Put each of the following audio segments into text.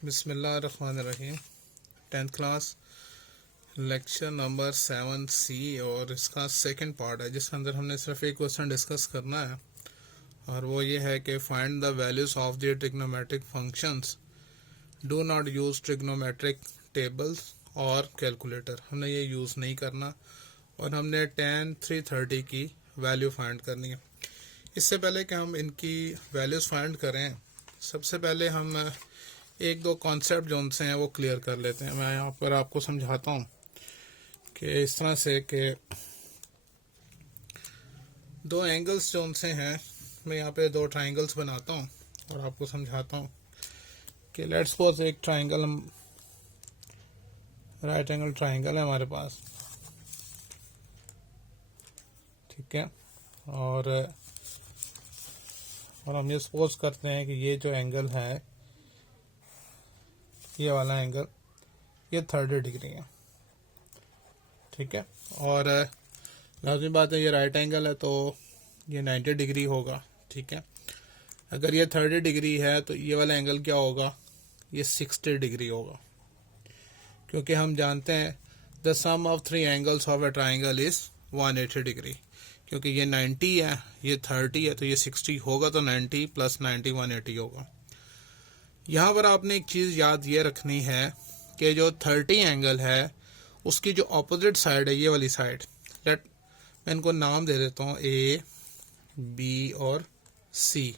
बिस्मिल्लाहिर्रहमानिर्रहीम। 10th class lecture number 7C और इसका सेकंड पार्ट है जिसके अंदर हमने सिर्फ एक क्वेश्चन डिस्कस करना है और वो ये है कि find the values of the trigonometric functions, do not use trigonometric tables और कैलकुलेटर। हमने ये यूज़ नहीं करना और हमने tan 330 की वैल्यू फाइंड करनी है। इससे पहले कि हम इनकी वैल्यूज़ फाइंड करें, सबसे पहले हम एक दो कॉन्सेप्ट जो उनसे हैं वो क्लियर कर लेते हैं। मैं यहाँ पर आपको समझाता हूँ कि इस तरह से कि दो एंगल्स जो उनसे हैं, मैं यहाँ पे दो ट्राइंगल्स बनाता हूँ और आपको समझाता हूँ कि लेट्स सपोज एक ट्राइंगल, हम राइट एंगल ट्राइंगल है हमारे पास, ठीक है। और हम ये सपोज करते हैं कि ये जो एंगल है, ये वाला एंगल, ये 30 डिग्री है, ठीक है। और लाजमी बात है ये राइट एंगल है तो ये 90 डिग्री होगा, ठीक है। अगर ये 30 डिग्री है तो ये वाला एंगल क्या होगा, ये 60 डिग्री होगा, क्योंकि हम जानते हैं the sum of three angles of a triangle is 180 degree. क्योंकि ये 90 है, ये 30 है, तो ये 60 होगा, तो 90 प्लस 90 180 होगा। यहाँ पर आपने एक चीज़ याद ये रखनी है कि जो 30 एंगल है उसकी जो अपोजिट साइड है, ये वाली साइड, लेट मैं इनको नाम दे देता हूँ ए, बी और सी।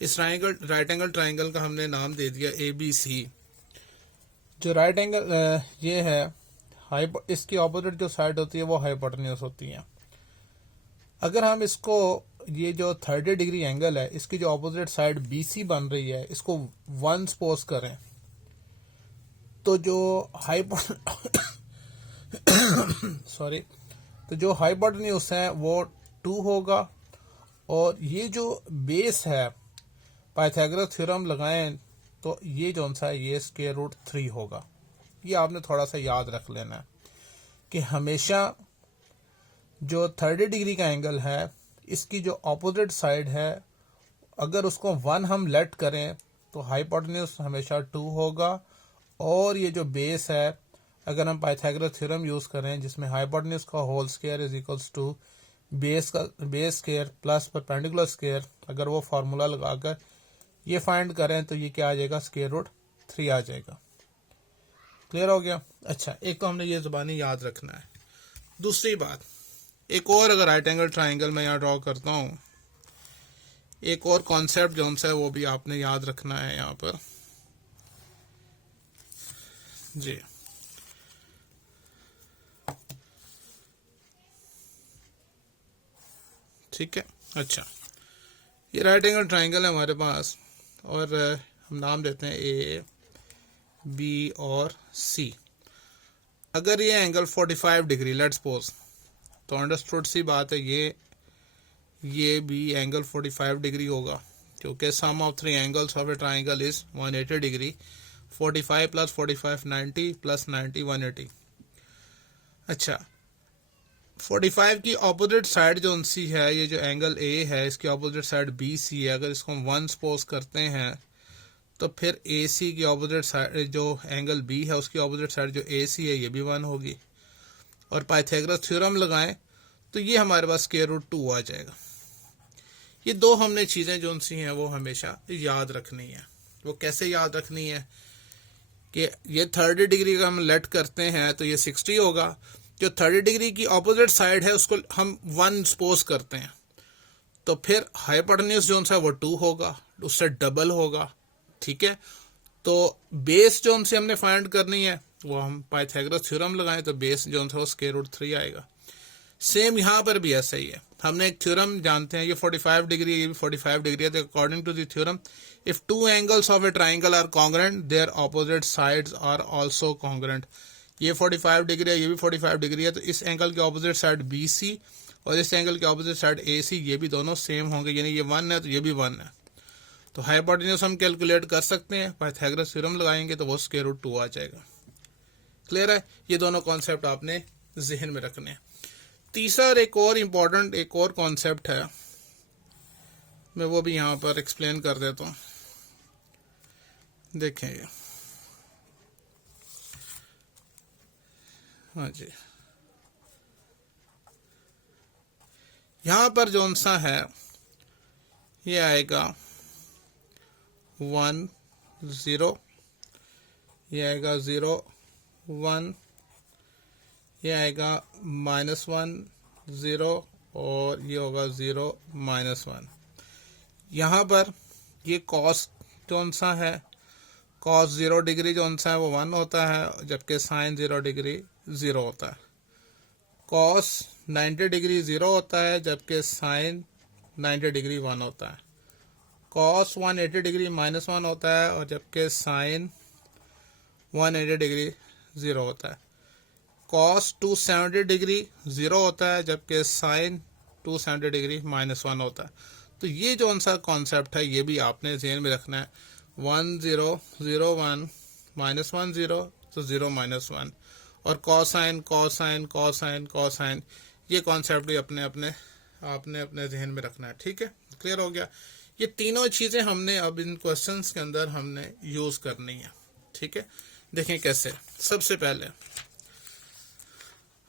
इस राइट एंगल ट्राइंगल का हमने नाम दे दिया ए बी सी। जो राइट एंगल ये है, इसकी अपोजिट जो साइड होती है वो हाइपोटेन्यूज होती है। अगर हम इसको, ये जो 30 डिग्री एंगल है, इसकी जो अपोजिट साइड BC बन रही है, इसको 1 सपोज करें, तो जो सॉरी, तो जो हाइपोटेन्यूज है वो 2 होगा और ये जो बेस है, पाइथागोरस थ्योरम लगाएं तो ये जो सा है ये स्क्वायर रूट 3 होगा। ये आपने थोड़ा सा याद रख लेना है कि हमेशा जो 30 डिग्री का एंगल है, इसकी जो अपोजिट साइड है, अगर उसको 1 हम लेट करें तो हाइपोटेन्यूज हमेशा 2 होगा। और ये जो बेस है, अगर हम पाइथागोरस थ्योरम यूज करें जिसमें हाइपोटेन्यूज का whole square is equals to base square plus perpendicular square, अगर वो फार्मूला लगाकर ये फाइंड करें तो ये क्या आ जाएगा, स्क्वायर रूट 3 आ जाएगा। क्लियर हो गया? अच्छा, एक तो हमने ये जुबानी याद रखना है। दूसरी बात, एक और अगर राइट एंगल ट्राइंगल मैं यहाँ ड्रॉ करता हूँ, एक और कॉन्सेप्ट जो है वो भी आपने याद रखना है यहाँ पर जी। ठीक है। अच्छा, ये राइट एंगल ट्राइंगल है हमारे पास और हम नाम देते हैं ए, बी और सी। अगर ये एंगल 45 डिग्री लेट्स सपोज, तो अंडरस्टूड सी बात है ये भी एंगल 45 डिग्री होगा, क्योंकि sum of three angles of a triangle is 180 degree. 45 plus 45 90 plus 90 180। अच्छा, 45 की अपोजिट साइड जो उनसी है, ये जो एंगल ए है, इसकी अपोजिट साइड बी सी है। अगर इसको हम 1 सपोज करते हैं तो फिर ए सी की अपोजिट साइड जो एंगल बी है उसकी अपोजिट साइड जो ए सी है ये भी 1 होगी। और पाइथागोरस थ्योरम लगाएं तो ये हमारे पास स्क्वायर रूट 2 आ जाएगा। ये दो हमने चीज़ें जो उनसी हैं वो हमेशा याद रखनी है। वो कैसे याद रखनी है कि ये 30 डिग्री का हम लेट करते हैं तो ये 60 होगा। जो 30 डिग्री की ऑपोजिट साइड है उसको हम 1 सपोज करते हैं तो फिर हाइपोटेन्यूज जो है वो 2 होगा, उससे डबल होगा, ठीक है। तो बेस जो उनसे हमने फाइंड करनी है वो हम पाइथागोरस थ्योरम लगाएं तो बेस जो है वो स्क्वायर रूट 3 आएगा। सेम यहाँ पर भी ऐसा ही है। हमने एक थ्योरम जानते हैं, ये 45 डिग्री, ये भी 45 डिग्री है। According to the theorem, if two angles of a triangle are congruent, their opposite sides are also congruent. ये 45 डिग्री है, ये भी 45 डिग्री है, तो इस एंगल के ऑपोजिट साइड BC और इस एंगल के ऑपोजिट साइड AC, ये भी दोनों सेम होंगे, यानी ये 1 है तो ये भी 1 है। तो हाइपोटेन्यूज हम कैलकुलेट कर सकते हैं, पाइथागोरस थ्योरम लगाएंगे तो वो स्क्वायर रूट 2 आ जाएगा। क्लियर है? ये दोनों कॉन्सेप्ट आपने जहन में रखने हैं। तीसरा और एक और इम्पॉर्टेंट एक और कॉन्सेप्ट है, मैं वो भी यहाँ पर एक्सप्लेन कर देता हूँ। देखेंगे। हाँ जी, यहाँ पर जोन सा है ये आएगा 1 0, ये आएगा 0 1, ये आएगा -1 0 और ये होगा 0 -1। यहाँ पर ये कॉस जोन सा है, कॉस 0 डिग्री जोन सा है वो 1 होता है, जबकि साइन 0 डिग्री 0 होता है। कॉस 90 डिग्री 0 होता है, जबकि साइन 90 डिग्री 1 होता है। कॉस 180 डिग्री -1 होता है, और जबकि साइन 180 डिग्री 0 होता है। कॉस 270 डिग्री 0 होता है, जबकि साइन 270 डिग्री -1 होता है। तो ये जो सा कॉन्सेप्ट है ये भी आपने ध्यान में रखना है। 1 0 0 1 -1 0 तो 0 -1, और कॉसाइन कॉसाइन कॉसाइन कॉसाइन, ये कॉन्सेप्ट भी आपने अपने ध्यान में रखना है। ठीक है, क्लियर हो गया। ये तीनों चीज़ें हमने अब इन क्वेश्चंस के अंदर हमने यूज़ करनी है। ठीक है, देखें कैसे। सबसे पहले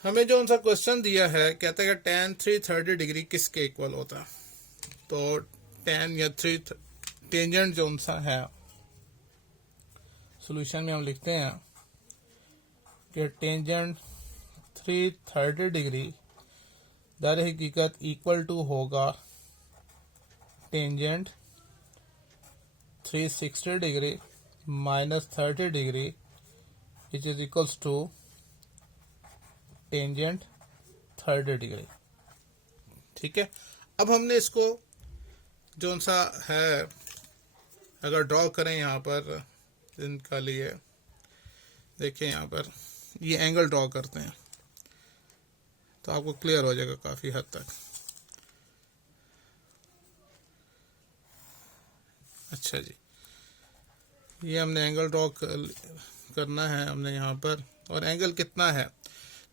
हमें जो सा क्वेश्चन दिया है, कहता है कि tan 330 डिग्री किसके इक्वल होता है। तो tan या 3 टेंजेंट जो सा है, सॉल्यूशन में हम लिखते हैं कि टेंजेंट 330 डिग्री दर हकीकत इक्वल टू होगा tangent 360 degree -30 degree which is equals to tangent 30 degree. ठीक है, अब हमने इसको जो सा है अगर ड्रॉ करें यहाँ पर इनका लिए, देखिए यहाँ पर ये एंगल ड्रॉ करते हैं तो आपको क्लियर हो जाएगा काफ़ी हद तक। अच्छा जी, ये हमने एंगल ड्रॉ करना है हमने यहाँ पर, और एंगल कितना है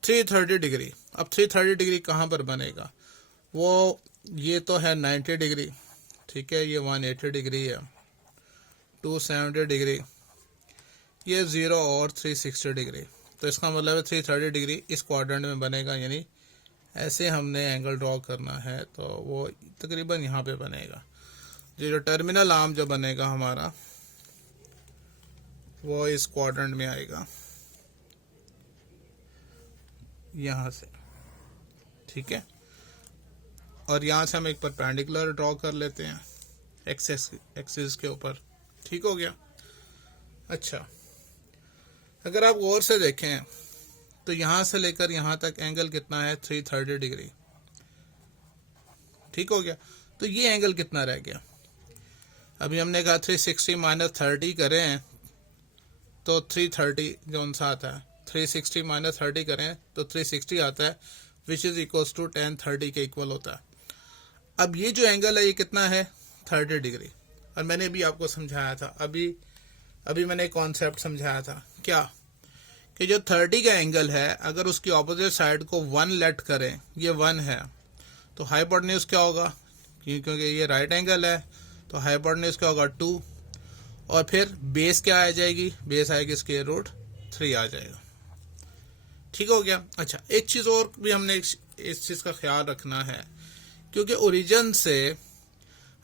330 डिग्री। अब 330 डिग्री कहाँ पर बनेगा, वो ये तो है 90 डिग्री, ठीक है, ये 180 डिग्री है, 270 डिग्री, ये 0 और 360 डिग्री। तो इसका मतलब है 330 डिग्री इस क्वाड्रेंट में बनेगा, यानी ऐसे हमने एंगल ड्रॉ करना है तो वो तकरीबन यहाँ पे बनेगा। जो टर्मिनल आर्म जो बनेगा हमारा वो इस क्वाड्रेंट में आएगा यहाँ से। ठीक है, और यहाँ से हम एक परपेंडिकुलर ड्रॉ कर लेते हैं एक्सिस के ऊपर। ठीक हो गया। अच्छा, अगर आप गौर से देखें तो यहाँ से लेकर यहाँ तक एंगल कितना है 330 डिग्री। ठीक हो गया, तो ये एंगल कितना रह गया। अभी हमने कहा 360 -30 करें तो 330 जो सा आता है, 360 -30 करें तो 360 आता है, which is equals to tan 30 के इक्वल होता है। अब ये जो एंगल है ये कितना है 30 डिग्री, और मैंने भी आपको समझाया था, अभी मैंने एक कॉन्सेप्ट समझाया था क्या, कि जो 30 का एंगल है अगर उसकी ऑपोजिट साइड को 1 लेट करें, ये 1 है, तो हाइपोटेन्यूज क्या होगा, क्योंकि ये राइट एंगल है तो हाइपोटेन्यूज क्या होगा 2, और फिर बेस क्या आ जाएगी, बेस आएगी √3 आ जाएगा। ठीक हो गया। अच्छा, एक चीज़ और भी हमने इस चीज़ का ख्याल रखना है, क्योंकि ओरिजिन से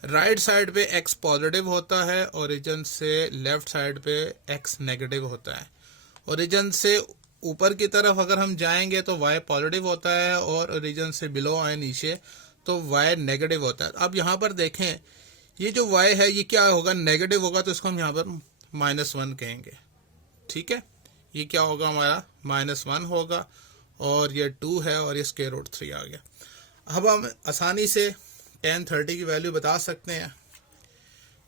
राइट साइड पे x पॉजिटिव होता है, ओरिजिन से लेफ्ट साइड पे x नेगेटिव होता है। ओरिजिन से ऊपर की तरफ अगर हम जाएंगे तो y पॉजिटिव होता है, और ओरिजिन से बिलो आए नीचे तो y नेगेटिव होता है। अब यहाँ पर देखें ये जो y है ये क्या होगा, नेगेटिव होगा, तो इसको हम यहाँ पर -1 कहेंगे। ठीक है, ये क्या होगा हमारा -1 होगा, और ये 2 है, और ये √3 आ गया। अब हम आसानी से tan 30 की वैल्यू बता सकते हैं।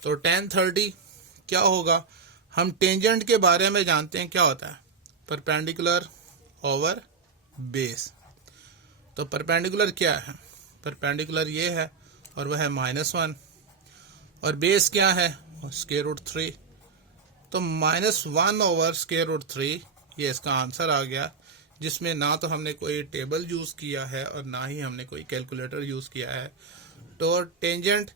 तो tan 30 क्या होगा, हम टेंजेंट के बारे में जानते हैं क्या होता है, परपेंडिकुलर ओवर बेस। तो परपेंडिकुलर क्या है, परपेंडिकुलर ये है, और वह है -1, और बेस क्या है √3। तो -1 ओवर √3 ये इसका आंसर आ गया, जिसमें ना तो हमने कोई टेबल यूज़ किया है और ना ही हमने कोई कैलकुलेटर यूज़ किया है। तो टेंजेंट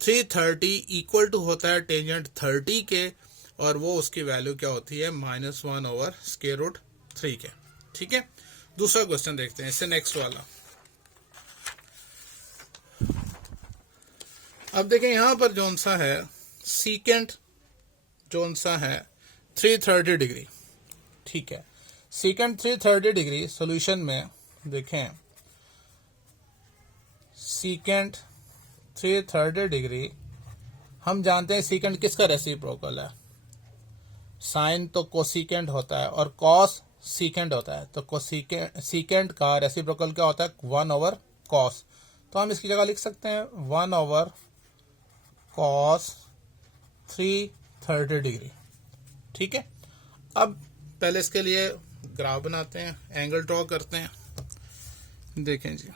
330 इक्वल टू होता है टेंजेंट 30 के और वो उसकी वैल्यू क्या होती है -1/√3 के। ठीक है, दूसरा क्वेश्चन देखते हैं, इससे नेक्स्ट वाला। अब देखें यहां पर जोन सा है सीकेंट, जोन सा है 330 डिग्री। ठीक है, सीकेंट 330 डिग्री सॉल्यूशन में देखें, सीकेंट 330 डिग्री हम जानते हैं सीकेंट किसका रेसिप्रोकल है, साइन तो कोसीकेंट होता है और कॉस सीकेंट होता है, तो कोसीकेंट सीकेंट का रेसिप्रोकल क्या होता है 1/cos। तो हम इसकी जगह लिख सकते हैं 1/cos 330 डिग्री। ठीक है, अब पहले इसके लिए ग्राफ बनाते हैं, एंगल ड्रॉ करते हैं। देखें जी,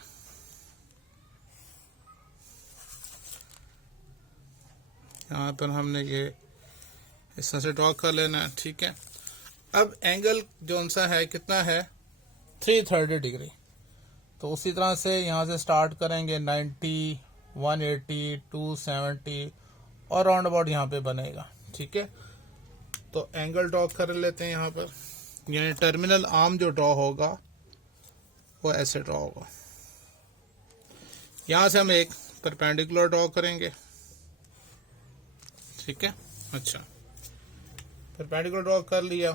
यहाँ पर हमने ये इस तरह से ड्रॉ कर लेना है। ठीक है, अब एंगल जोन सा है कितना है 330 डिग्री। तो उसी तरह से यहाँ से स्टार्ट करेंगे 90, 180, 270 और राउंड अबाउट यहाँ पे बनेगा। ठीक है, तो एंगल ड्रॉ कर लेते हैं यहाँ पर, यानी टर्मिनल आर्म जो ड्रॉ होगा वो ऐसे ड्रॉ होगा। यहाँ से हम एक परपेंडिकुलर ड्रॉ करेंगे। ठीक है, अच्छा, परपेंडिकुलर ड्रॉ कर लिया,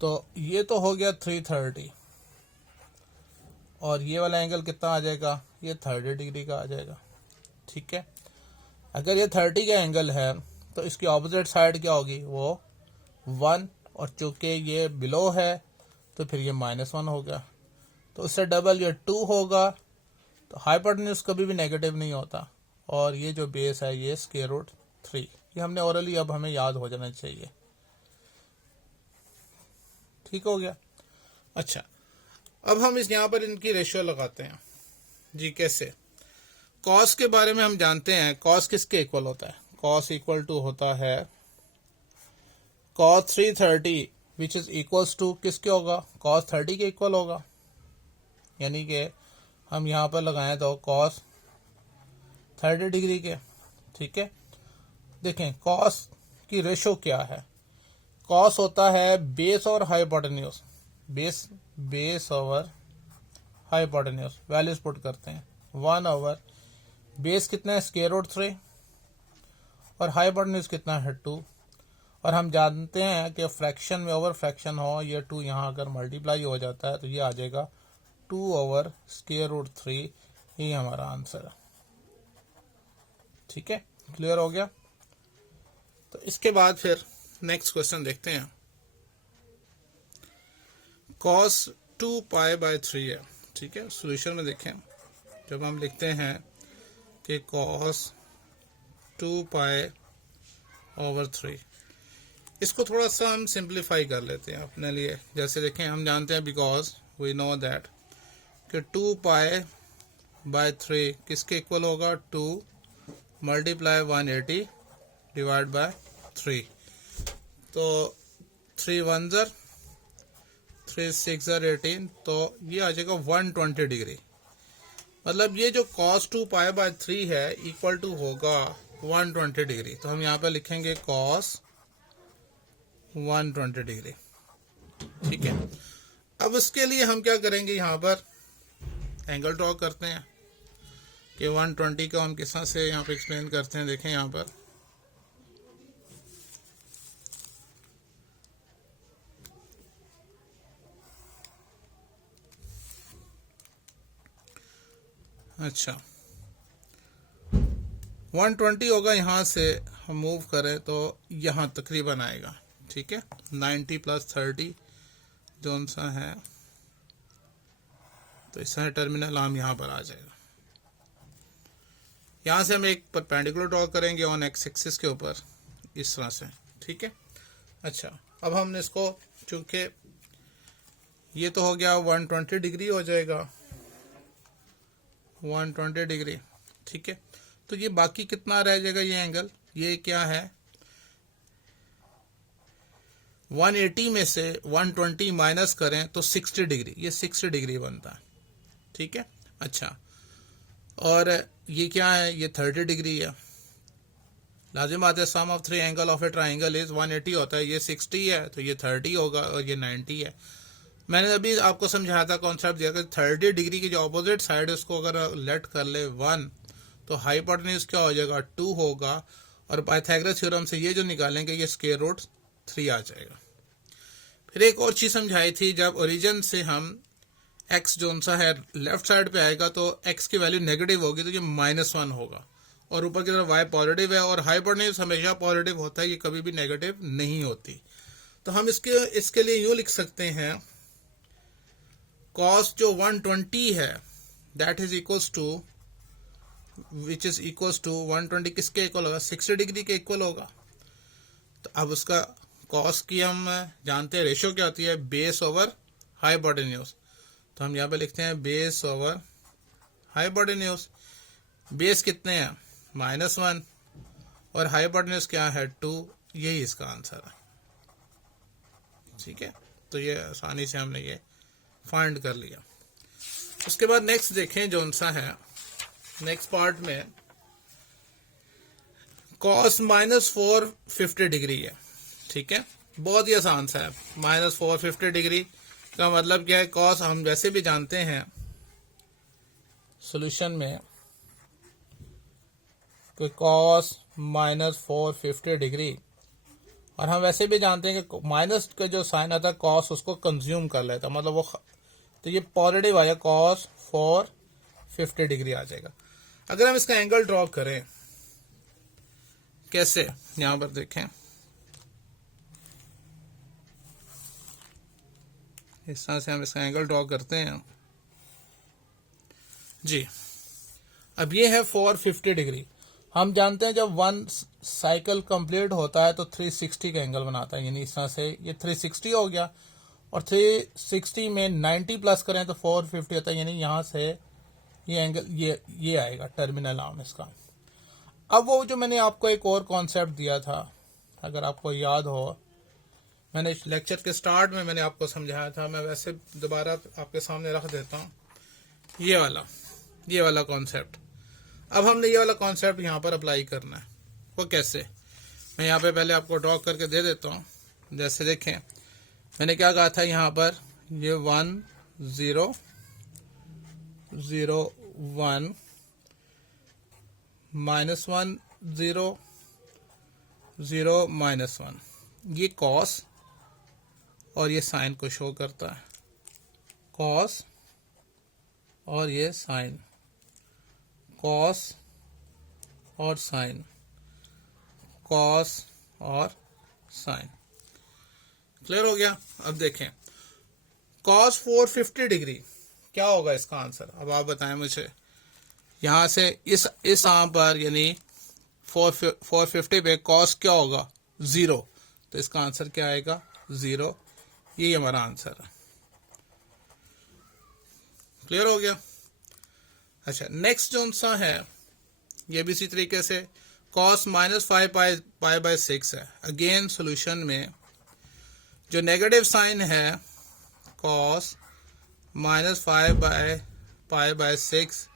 तो ये तो हो गया 330 और ये वाला एंगल कितना आ जाएगा, ये 30 डिग्री का आ जाएगा। ठीक है, अगर ये 30 का एंगल है तो इसकी ऑपोजिट साइड क्या होगी, वो 1, और चूंकि ये बिलो है तो फिर ये -1 हो गया, तो उससे डबल ये 2 होगा। तो हाइपोटेन्यूज कभी भी नेगेटिव नहीं होता, और ये जो बेस है ये √3। ये हमने ओरली, अब हमें याद हो जाना चाहिए। ठीक हो गया। अच्छा, अब हम इस यहाँ पर इनकी रेशियो लगाते हैं जी। कैसे, कॉस के बारे में हम जानते हैं, कॉस किसके इक्वल होता है, कॉस इक्वल टू होता है cos 330 which is equals to किसके होगा, cos 30 के इक्वल होगा। यानी कि हम यहाँ पर लगाएं तो cos 30 डिग्री के। ठीक है, देखें cos की रेशो क्या है, cos होता है बेस और hypotenuse, base over hypotenuse. Values put करते हैं 1/, बेस कितना है √3 और हाइपोटेन्यूज कितना है 2। और हम जानते हैं कि फ्रैक्शन में ओवर फ्रैक्शन हो, ये 2 यहाँ अगर मल्टीप्लाई हो जाता है तो ये आ जाएगा 2/√3। ये हमारा आंसर है। ठीक है, क्लियर हो गया। तो इसके बाद फिर नेक्स्ट क्वेश्चन देखते हैं। cos 2π/3 है। ठीक है, सॉल्यूशन में देखें, जब हम लिखते हैं कि cos 2π/3, इसको थोड़ा सा हम सिंप्लीफाई कर लेते हैं अपने लिए। जैसे देखें, हम जानते हैं बिकॉज वी नो दैट कि 2π/3 किसके इक्वल होगा, 2 × 180 / 3। तो 3 1 ज़र 3 6 ज़र 18, तो ये आ जाएगा 120 डिग्री। मतलब ये जो cos 2π/3 है इक्वल टू होगा 120 डिग्री। तो हम यहाँ पे लिखेंगे cos 120 डिग्री। ठीक है, अब उसके लिए हम क्या करेंगे, यहाँ पर एंगल ड्रॉ करते हैं कि 120 को हम किस तरह से यहाँ पे एक्सप्लेन करते हैं। देखें यहाँ पर, अच्छा 120 होगा, यहाँ से हम मूव करें तो यहाँ तकरीबन आएगा। ठीक है, 90 + 30 जोन सा है, तो इस तरह टर्मिनल आर्म यहाँ पर आ जाएगा। यहाँ से हम एक परपेंडिकुलर ड्रॉ करेंगे ऑन एक्स एक्सिस के ऊपर, इस तरह से। ठीक है, अच्छा, अब हमने इसको, चूंकि ये तो हो गया 120 डिग्री हो जाएगा, 120 डिग्री। ठीक है, तो ये बाकी कितना रह जाएगा, ये एंगल, ये क्या है 180 में से 120 माइनस करें तो 60 डिग्री, ये 60 डिग्री बनता है। ठीक है, अच्छा, और ये क्या है, ये 30 डिग्री है। लाजिम बात है sum of three angle of a triangle is 180 होता है, ये 60 है तो ये 30 होगा और ये 90 है। मैंने अभी आपको समझाया था कॉन्सेप्ट दिया कि 30 डिग्री की जो अपोजिट साइड है उसको अगर लेट कर ले 1 तो हाइपोटेन्यूज क्या हो जाएगा 2 होगा, और पाइथागोरस थ्योरम से ये जो निकालेंगे ये स्क्वायर रूट 3 आ जाएगा। फिर एक और चीज समझाई थी, जब ओरिजिन से हम x जो सा है लेफ्ट साइड पे आएगा तो x की वैल्यू नेगेटिव होगी तो ये -1 होगा, और ऊपर की तरफ y पॉजिटिव है, और हाइपोटेन्यूज हमेशा पॉजिटिव होता है, ये कभी भी नेगेटिव नहीं होती। तो हम इसके लिए यूं लिख सकते हैं cos जो 120 है that is equals to which is equals to 120 किसके इक्वल होगा 60 डिग्री के इक्वल होगा। तो अब उसका cos की हम जानते हैं रेशियो क्या होती है, बेस ओवर हाइपोटेन्यूज। तो हम यहाँ पे लिखते हैं बेस ओवर हाइपोटेन्यूज। बेस कितने हैं -1 और हाइपोटेन्यूज क्या है 2, यही इसका आंसर है। ठीक है, तो ये आसानी से हमने ये फाइंड कर लिया। उसके बाद नेक्स्ट देखें जो सा है नेक्स्ट पार्ट में cos -450 डिग्री है। ठीक है, बहुत ही आसान सा है। -450 डिग्री का मतलब क्या है, cos हम वैसे भी जानते हैं सॉल्यूशन में कि cos -450 डिग्री, और हम वैसे भी जानते हैं कि माइनस का जो साइन आता है cos उसको कंज्यूम कर लेता है, मतलब वो तो ये पॉजिटिव आया cos 450 डिग्री आ जाएगा। अगर हम इसका एंगल ड्रॉ करें कैसे, यहां पर देखें इस तरह से हम इसका एंगल ड्रॉ करते हैं जी। अब ये है 450 डिग्री। हम जानते हैं जब 1 साइकिल कंप्लीट होता है तो 360 का एंगल बनाता है, यानी इस तरह से ये 360 हो गया, और 360 में 90 प्लस करें तो 450 होता है, यानी यहां से ये एंगल ये आएगा टर्मिनल आर्म इसका। अब वो जो मैंने आपको एक और कॉन्सेप्ट दिया था, अगर आपको याद हो, मैंने लेक्चर के स्टार्ट में मैंने आपको समझाया था, मैं वैसे दोबारा आपके सामने रख देता हूँ, ये वाला कॉन्सेप्ट। अब हमने ये वाला कॉन्सेप्ट यहाँ पर अप्लाई करना है। वो कैसे, मैं यहाँ पे पहले आपको ड्रॉ करके दे देता हूँ। जैसे देखें मैंने क्या कहा था, यहाँ पर ये 1 0 0 1 -1 0 0 -1, ये कॉस और ये साइन को शो करता है, कॉस और ये साइन, कॉस और साइन, कॉस और साइन। क्लियर हो गया। अब देखें cos 450 डिग्री क्या होगा इसका आंसर, अब आप बताएं मुझे। यहां से इस आर्म पर यानी 450 पे cos क्या होगा 0, तो इसका आंसर क्या आएगा 0, ये हमारा आंसर है। क्लियर हो गया। अच्छा, नेक्स्ट जो सा है ये भी इसी तरीके से cos -5 पाई 6 है। अगेन सॉल्यूशन में जो नेगेटिव साइन है cos -5 पाई 6,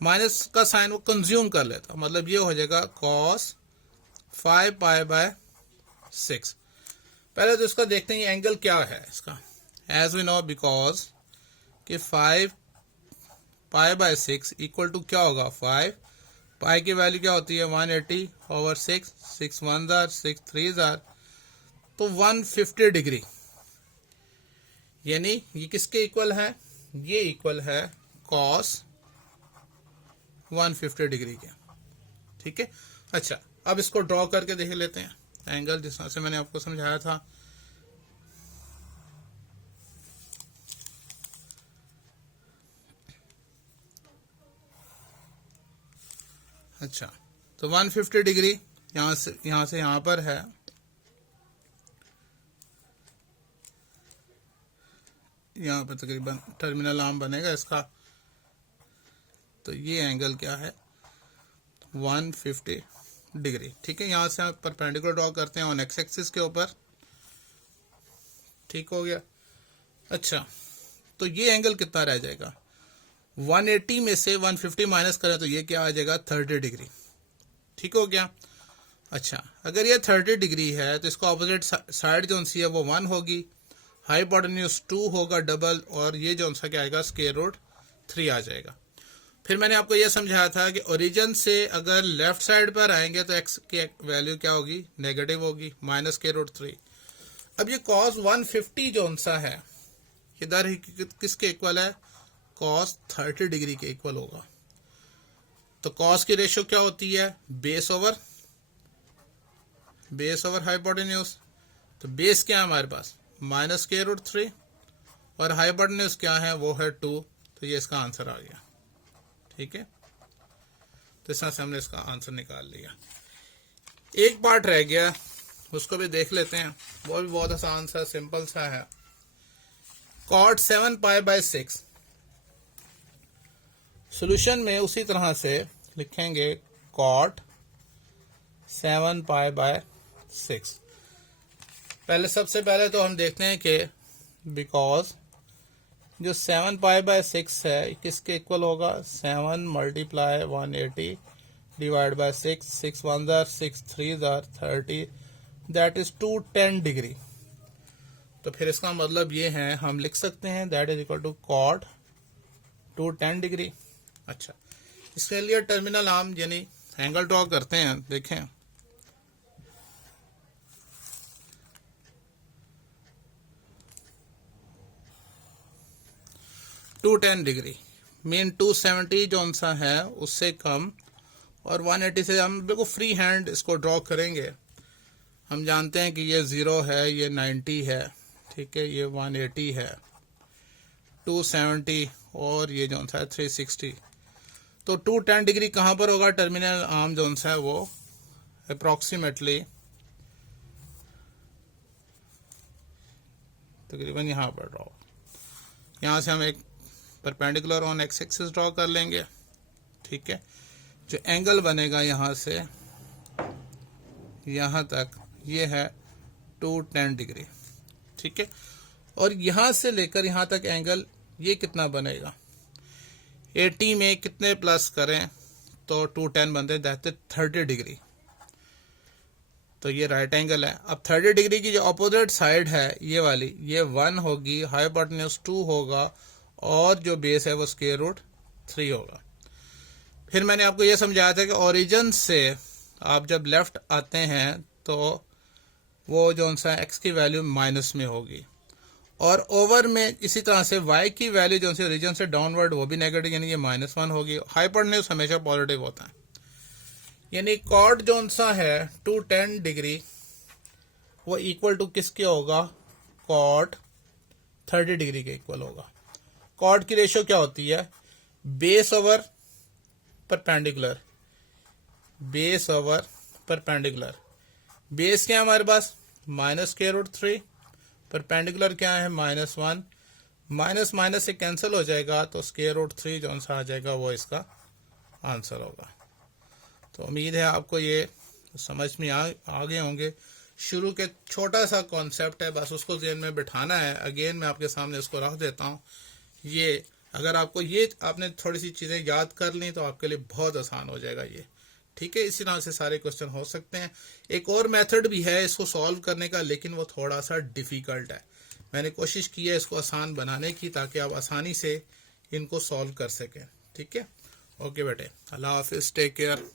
माइनस का साइन वो कंज्यूम कर लेता, मतलब ये हो जाएगा cos 5 पाई 6। पहले तो इसका देखते हैं ये एंगल क्या है इसका। एज वी नो बिकॉज कि 5 पाई 6 इक्वल टू क्या होगा 5, पाई की वैल्यू क्या होती है 180/6, 6 1 जार 6 3 जार, तो 150 डिग्री, यानी ये किसके इक्वल है, ये इक्वल है cos 150 डिग्री के। ठीक है। अच्छा, अब इसको ड्रॉ करके देख लेते हैं एंगल जिस तरह से मैंने आपको समझाया था। अच्छा, तो 150 डिग्री यहां से यहां पर है, यहां पर तकरीबन टर्मिनल आर्म बनेगा इसका, तो ये एंगल क्या है 150 डिग्री। ठीक है, यहां से आप परपेंडिकुलर ड्रॉ करते हैं ऑन एक्स एक्सिस के ऊपर। ठीक हो गया। अच्छा, तो ये एंगल कितना रह जाएगा, 180 में से 150 माइनस करें तो ये क्या आ जाएगा 30 डिग्री। ठीक हो गया। अच्छा, अगर ये 30 डिग्री है तो इसका ऑपोजिट साइड जो सी है वो 1 होगी, हाइपोटेन्यूज 2 होगा डबल, और ये जो सा क्या आएगा स्क्वायर रूट 3 आ जाएगा। फिर मैंने आपको ये समझाया था कि ओरिजिन से अगर लेफ्ट साइड पर आएंगे तो एक्स की वैल्यू क्या होगी, नेगेटिव होगी, माइनस स्क्वायर रूट 3। अब ये कॉस 150 जो सा है इधर किसके इक्वल है, कॉस 30 डिग्री के इक्वल होगा। तो कॉस की रेशियो क्या होती है, बेस ओवर हाइपोटेन्यूज। तो बेस क्या है हमारे पास, माइनस स्क्वायर रूट 3, और हाइपोटेन्यूज क्या है, वो है 2। तो ये इसका आंसर आ गया। ठीक है, तो इस तरह से हमने इसका आंसर निकाल लिया। एक पार्ट रह गया, उसको भी देख लेते हैं, वो भी बहुत आसान सा सिंपल सा है। कॉट 7 पाई बाय 6, सोल्यूशन में उसी तरह से लिखेंगे कॉट 7 पाई बाय 6। सबसे पहले तो हम देखते हैं कि बिकॉज जो 7 पाई बाय 6 है किसके इक्वल होगा, 7 multiply 180 divide by 6, 6 1 jar 6 3 jar 30, that is 210 degree. तो फिर इसका मतलब ये है, हम लिख सकते हैं that is equal to cot 210 degree. अच्छा, इसके लिए टर्मिनल आर्म यानी एंगल ड्रॉ करते हैं। देखें, टू 10 डिग्री मीन 270 जो सा है उससे कम, और 180 से हम बिल्कुल फ्री हैंड इसको ड्रॉ करेंगे। हम जानते हैं कि ये 0 है, ये 90 है, ठीक है, ये 180 है, 270 और ये जो सा है 360। तो 210 डिग्री कहाँ पर होगा, टर्मिनल आर्म जो सा है वो अप्रॉक्सीमेटली तकरीबन यहाँ पर ड्रॉ। यहाँ से हम एक perpendicular on x axis draw कर लेंगे। ठीक है, जो एंगल बनेगा यहाँ से यहाँ तक ये है 210 डिग्री। ठीक है, और यहाँ से लेकर यहाँ तक एंगल ये कितना बनेगा, 80 में कितने प्लस करें तो 210 बनते, दैट इज 30 डिग्री। तो ये राइट एंगल है। अब 30 डिग्री की जो अपोजिट साइड है ये वाली, ये 1 होगी, हाइपोटेन्यूज 2 होगा, और जो बेस है वो स्क्वायर रूट 3 होगा। फिर मैंने आपको ये समझाया था कि ओरिजिन से आप जब लेफ्ट आते हैं तो वो जो सा एक्स की वैल्यू माइनस में होगी, और ओवर में इसी तरह से वाई की वैल्यू जो सी ओरिजिन से डाउनवर्ड वो भी नेगेटिव यानी ये -1 होगी। हाइपोटेन्यूज हमेशा पॉजिटिव होता है, यानी कॉट जो सा है 210 डिग्री वो इक्वल टू किसके होगा, कॉट 30 डिग्री के इक्वल होगा। कॉट की रेशियो क्या होती है, base over perpendicular, base over perpendicular. Base क्या है हमारे पास, माइनस स्क्वायर रूट 3, परपेंडिकुलर क्या है -1, माइनस माइनस से कैंसिल हो जाएगा, तो स्क्वायर रूट 3 जो सा आ जाएगा वो इसका आंसर होगा। तो उम्मीद है आपको ये समझ में आ गए होंगे। शुरू के छोटा सा कॉन्सेप्ट है, बस उसको ज़हन में बिठाना है। अगेन मैं आपके सामने इसको रख देता हूँ। ये अगर आपको ये आपने थोड़ी सी चीज़ें याद कर ली तो आपके लिए बहुत आसान हो जाएगा ये। ठीक है, इसी तरह से सारे क्वेश्चन हो सकते हैं। एक और मेथड भी है इसको सॉल्व करने का, लेकिन वो थोड़ा सा डिफ़िकल्ट है। मैंने कोशिश की है इसको आसान बनाने की ताकि आप आसानी से इनको सॉल्व कर सकें। ठीक है, ओके बेटे, अल्लाह हाफिज़, टेक केयर।